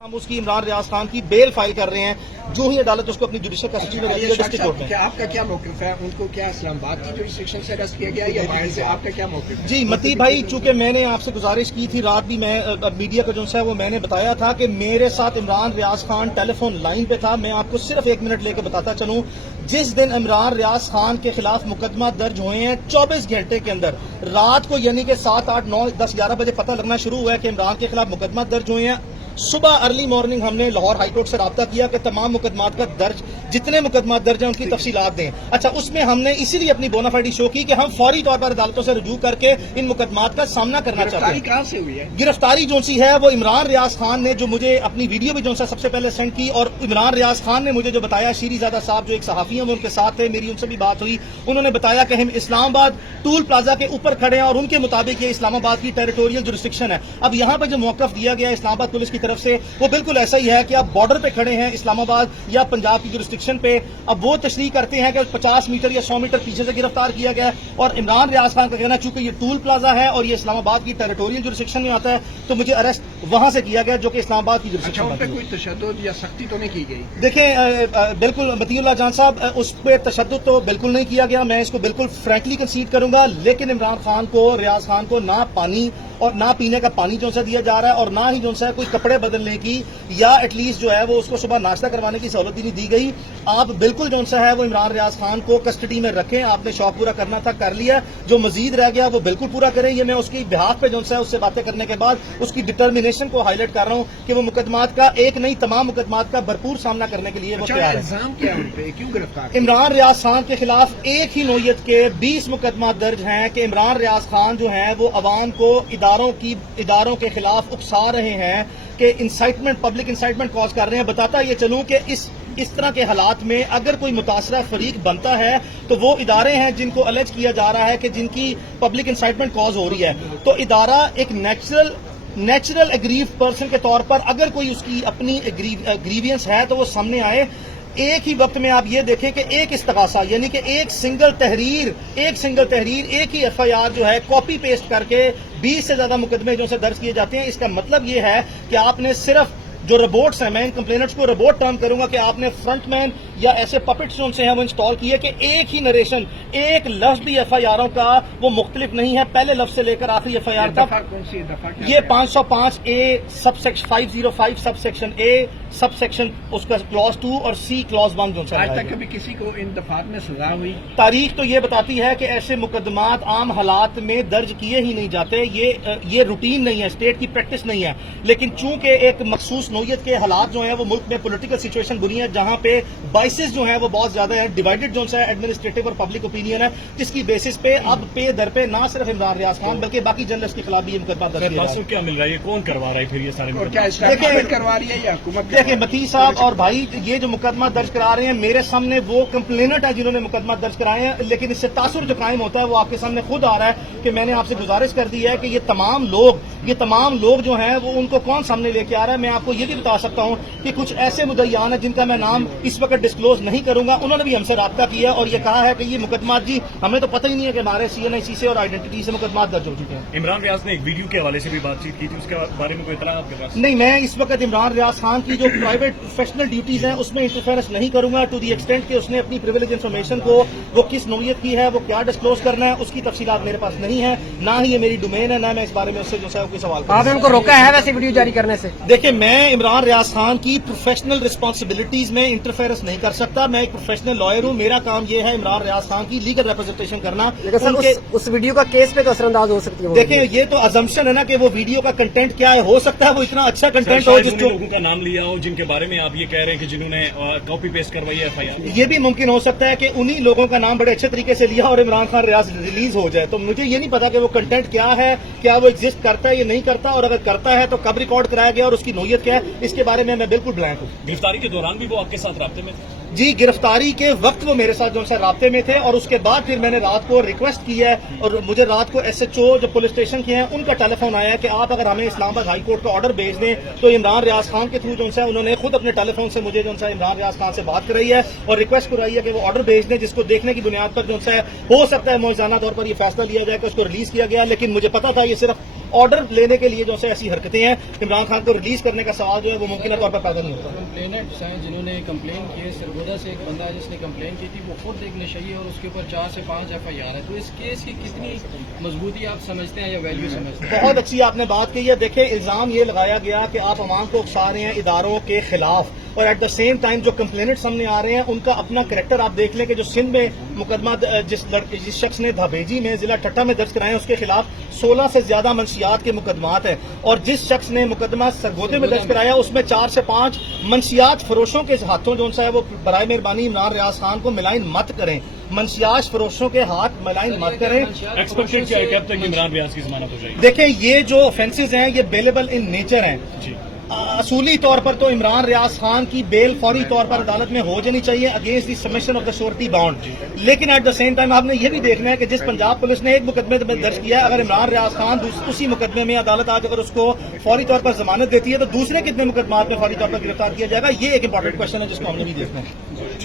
ہم اس کی عمران ریاض خان کی بیل فائل کر رہے ہیں جو ہی عدالت اس کو اپنی جوڈیشل کسٹڈی میں ڈسٹرکٹ کورٹ میں. آپ کا کیا موقف ہے؟ ان کو کیا اسلام آباد کی جوڈیشن سے ارسٹ کیا گیا یا باہر سے؟ آپ کا کیا موقف ہے؟ جی متی بھائی، چونکہ میں نے آپ سے گزارش کی تھی، رات بھی میں میڈیا کا جو ہے وہ میں نے بتایا تھا کہ میرے ساتھ عمران ریاض خان ٹیلی فون لائن پہ تھا. میں آپ کو صرف 1 منٹ لے کے بتاتا چلوں، جس دن عمران ریاض خان کے خلاف مقدمہ درج ہوئے ہیں 24 گھنٹے کے اندر رات کو، یعنی کہ 7، 8، 9، 10، 11 بجے پتہ لگنا شروع ہوا ہے کہ عمران کے خلاف مقدمہ درج ہوئے ہیں. صبح ارلی مارننگ ہم نے لاہور ہائی کورٹ سے رابطہ کیا کہ تمام مقدمات کا درج، جتنے مقدمات درج ہیں ان کی تفصیلات دیں. اچھا، اس میں ہم نے اسی لیے اپنی بونافائڈی شو کی کہ ہم فوری طور پر عدالتوں سے رجوع کر کے ان مقدمات کا سامنا کرنا چاہتے ہیں. گرفتاری کہاں سے ہوئی ہے؟ گرفتاری جو سی ہے وہ عمران ریاض خان نے، جو مجھے اپنی ویڈیو بھی جو سب سے پہلے سینڈ کی، اور عمران ریاض خان نے مجھے جو بتایا، شیری زادہ صاحب جو ایک صحافی ہیں وہ ان کے ساتھ تھے، میری ان سے بھی بات ہوئی، انہوں نے بتایا کہ ہم اسلام آباد ٹول پلازا کے اوپر کھڑے ہیں اور ان کے مطابق یہ اسلام آباد کی ٹیریٹوریل جورسڈکشن ہے. اب یہاں پہ جو موقف دیا گیا اسلام آباد پولیس کی طرف سے وہ بالکل ایسا ہی ہے کہ آپ بارڈر پہ کھڑے ہیں اسلام آباد یا پنجاب کی جورسڈکشن پہ. اب وہ تشریح کرتے ہیں کہ 50 میٹر یا 100 میٹر پیچھے سے گرفتار کیا گیا ہے، اور عمران ریاض خان کا کہنا ہے چونکہ یہ ٹول پلازا ہے اور یہ اسلام آباد کی ٹیریٹوریل جورسڈکشن میں آتا ہے تو مجھے ارسٹ وہاں سے کیا گیا جو کہ اسلام آباد کی جورسڈکشن میں. اچھا، ان پہ کوئی تشدد یا سختی تو نہیں کی گئی؟ دیکھیں بالکل متی اللہ جان صاحب، اس پہ تشدد تو بالکل نہیں کیا گیا، میں اس کو بالکل فرینکلی کنسیڈ کروں گا. لیکن عمران خان کو، ریاض خان کو نہ پانی اور نہ پینے کا پانی جو سا دیا جا رہا ہے، اور نہ ہی جو سا کوئی کپڑے بدلنے کی یا ایٹ لیسٹ جو ہے وہ اس کو صبح ناشتہ کروانے کی سہولت بھی نہیں دی گئی. آپ بالکل جو سا ہے وہ عمران ریاض خان کو کسٹڈی میں رکھیں. آپ نے شوق پورا کرنا تھا، کر لیا. جو مزید رہ گیا وہ بالکل پورا کریں. یہ میں اس کی بہاف پہ جو سا اس سے باتیں کرنے کے بعد اس کی ڈٹرمینیشن کو ہائی لائٹ کر رہا ہوں کہ وہ مقدمات کا ایک نہیں تمام مقدمات کا بھرپور سامنا کرنے کے لیے وہ تیار ہے. الزام کیا ان پہ؟ کیوں گرفتار؟ عمران ریاض خان کے خلاف ایک ہی نوعیت کے 20 مقدمات درج ہیں کہ عمران ریاض خان جو ہیں وہ عوام کو اداروں کے خلاف اکسا رہے ہیں کہ انسائٹمنٹ، پبلک انسائٹمنٹ کاز کر رہے ہیں. بتاتا یہ چلوں کہ اس طرح کے حالات میں اگر کوئی متاثرہ فریق بنتا ہے تو وہ ادارے ہیں جن کو الج کیا جا رہا ہے کہ جن کی پبلک انسائٹمنٹ کاز ہو رہی ہے. تو ادارہ ایک نیچرل اگریو پرسن کے طور پر اگر کوئی اس کی اپنی گریوینس ہے تو وہ سامنے آئے. ایک ہی وقت میں آپ یہ دیکھیں کہ ایک استغاثہ، یعنی کہ ایک سنگل تحریر ایک ہی ایف آئی آر جو ہے کاپی پیسٹ کر کے 20 سے زیادہ مقدمے جو سے درج کیے جاتے ہیں. اس کا مطلب یہ ہے کہ آپ نے صرف جو ربوٹس ہیں، میں ان کمپلینٹس کو ربوٹ ٹرم کروں گا، کہ آپ نے فرنٹ مین یا ایسے پپٹس جو سے ہیں وہ انسٹال کیے کہ ایک ہی نریشن، ایک لفظ بھی ایف آئی آروں کا وہ مختلف نہیں ہے پہلے لفظ سے لے کر آخری ایف آئی آر تک. یہ 505 اے sub section 505 sub section A sub section اس کا کلاس 2 اور سی کلاس 1 جو آج تک کبھی کسی کو ان دفعات میں سزا ہوئی؟ تاریخ تو یہ بتاتی ہے کہ ایسے مقدمات عام حالات میں درج کیے ہی نہیں جاتے. یہ روٹین نہیں ہے، اسٹیٹ کی پریکٹس نہیں ہے. لیکن چونکہ ایک مخصوص نوعیت کے حالات جو ہیں وہ ملک میں پولیٹیکل سچویشن بنی ہے جہاں پہ بائسز جو ہیں وہ بہت زیادہ ہیں، ڈیوائیڈڈ جو ہے ایڈمنسٹریٹو اور پبلک اوپینین ہے، جس کی بیسس پہ اب پے در پہ نہ صرف عمران ریاض خان بلکہ باقی جرنلسٹ کے خلاف بھی یہ مقدمہ درج کیا ہے. کیا مل رہا ہے؟ یہ کون کروا رہا ہے پھر یہ سارے کروا رہی ہے یا حکومت؟ دیکھیں متی صاحب اور بھائی، یہ جو مقدمہ درج کرا رہے ہیں میرے سامنے وہ کمپلیننٹ ہے جنہوں نے مقدمہ درج کرائے ہیں، لیکن اس سے تاثر جو قائم ہوتا ہے وہ آپ کے سامنے خود آ رہا ہے کہ میں نے آپ سے گزارش کر دی ہے کہ یہ تمام لوگ جو ہیں وہ ان کو کون سامنے لے کے آ رہا ہے. میں آپ کو یہ بھی بتا سکتا ہوں کہ کچھ ایسے مدعیان ہیں جن کا میں نام اس وقت ڈسکلوز نہیں کروں گا، انہوں نے بھی ہم سے رابطہ کیا اور یہ کہا ہے کہ یہ مقدمات جی ہمیں تو پتہ ہی نہیں ہے کہ ہمارے CNIC سے اور آئیڈینٹی سے مقدمات درج ہو چکے ہیں. عمران ریاض نے ایک ویڈیو کے حوالے سے بھی بات چیت کی تھی، اس کے بارے میں کوئی اطلاع آپ کے پاس؟ نہیں، میں اس وقت عمران ریاض خان کی جو پرائیویٹ پروفیشنل ڈیوٹیز ہیں اس میں انٹرفیئرنس نہیں کروں گا ٹو دی ایکسٹینٹ کہ اس نے اپنی پریویلیج انفارمیشن کو وہ کس نوعیت کی ہے، وہ کیا ڈسکلوز کرنا ہے، اس کی تفصیلات میرے پاس نہیں ہے، نہ ہی یہ میری ڈومین ہے، نہ میں اس بارے میں اس سے جو ہے کوئی سوال آپ نے ان کو روکا ہے ویسے ویڈیو جاری کرنے سے؟ دیکھیں، میں عمران ریاض خان کی پروفیشنل رسپانسبلٹیز میں انٹرفیئرنس نہیں کر سکتا. میں ایک پروفیشنل لائر ہوں، میرا کام یہ ہے عمران ریاض خان کی لیگل ریپرزنٹیشن کرنا. اس ویڈیو کا کیس پہ تو اثر انداز ہو سکتی ہے. دیکھیں، یہ تو ازمپشن ہے نا کہ وہ ویڈیو کا کنٹینٹ کیا ہے. ہو سکتا ہے وہ اتنا اچھا کنٹینٹ ہو جس لوگوں کا نام لیا ہو جن کے بارے میں آپ یہ کہہ رہے ہیں کہ جنہوں نے کاپی پیسٹ کروائی ہے ایف آئی آر. یہ بھی ممکن ہو سکتا ہے کہ انہی لوگوں کا نام بڑے اچھے طریقے سے لیا اور عمران خان ریاض ریلیز ہو جائے. تو مجھے یہ نہیں پتا کہ وہ کنٹینٹ کیا ہے، کیا وہ ایگزسٹ کرتا ہے یا نہیں کرتا، اور اگر کرتا ہے تو کب ریکارڈ کرایا گیا اور اس کی نوعیت کیا ہے، اس کے بارے میں بالکل بلینک ہوں. گرفتاری کے دوران بھی وہ آپ کے ساتھ رابطے میں تھے؟ جی، گرفتاری کے وقت وہ میرے ساتھ جو ہے رابطے میں تھے، اور اس کے بعد پھر میں نے رات کو ریکویسٹ کی ہے اور مجھے رات کو SHO جو پولیس اسٹیشن کے ہیں ان کا ٹیلی فون آیا کہ آپ اگر ہمیں اسلام آباد ہائی کورٹ کا آرڈر بھیج دیں. تو عمران ریاض خان کے تھرو جو ہے انہوں نے خود اپنے ٹیلی فون سے مجھے جو ہے عمران ریاض خان سے بات کرائی ہے اور ریکویسٹ کرائی ہے کہ وہ آرڈر بھیج دیں، جس کو دیکھنے کی بنیاد پر جو ہے ہو سکتا ہے موزانہ طور پر یہ فیصلہ لیا جائے کہ اس کو ریلیز کیا گیا. لیکن مجھے پتا تھا یہ صرف آرڈر لینے کے لیے جو ہے ایسی حرکتیں ہیں عمران خان کو ریلیز کرنے کا سوال جو ہے وہ ممکنہ طور پر پیدا نہیں ہوتا. کمپلیننٹس ہیں جنہوں نے کمپلین کی ہے. سرگودا سے ایک بندہ ہے جس نے کمپلین کی تھی, وہ خود ایک نشئی ہے اور اس کے اوپر 4 سے 5 FIR ہے. تو اس کیس کی کتنی مضبوطی آپ سمجھتے ہیں یا ویلیو سمجھتے ہیں؟ بہت اچھی آپ نے بات کی ہے. دیکھیں الزام یہ لگایا گیا کہ آپ عوام کو اکسا رہے ہیں اداروں کے خلاف, اور ایٹ دا سیم ٹائم جو کمپلینٹ سامنے آ رہے ہیں ان کا اپنا کریکٹر آپ دیکھ لیں کہ جو سندھ میں مقدمہ جس شخص نے دھابیجی میں ضلع ٹھٹا میں درج کرائے ہیں اس کے خلاف 16 سے زیادہ منشیات کے مقدمات ہیں, اور جس شخص نے مقدمہ سرگودے میں درج کرایا اس میں 4 سے 5 منشیات فروشوں کے ہاتھوں جو ہے وہ برائے مہربانی عمران ریاض خان کو ملائن مت کریں, منشیات فروشوں کے ہاتھ ملائن مت کریں. ایکسپیکٹیڈ کیا ہے کہ اب تک عمران ریاض کی ضمانت ہو جائے گی؟ دیکھیں یہ جو آفینسز ہیں یہ بیلیبل ان نیچر ہیں. اصولی طور پر تو عمران ریاض خان کی بیل فوری طور پر عدالت میں ہو جانی چاہیے against the submission of the شورٹی bond, لیکن ایٹ دا سیم ٹائم آپ نے یہ بھی دیکھنا ہے کہ جس پنجاب پولیس نے ایک مقدمے میں درج کیا ہے, اگر عمران ریاض خان اسی مقدمے میں عدالت آج اگر اس کو فوری طور پر ضمانت دیتی ہے تو دوسرے کتنے مقدمات میں فوری طور پر گرفتار کیا جائے گا, یہ ایک امپورٹنٹ کوشچن ہے جس کو ہم نے بھی دیکھنا ہے.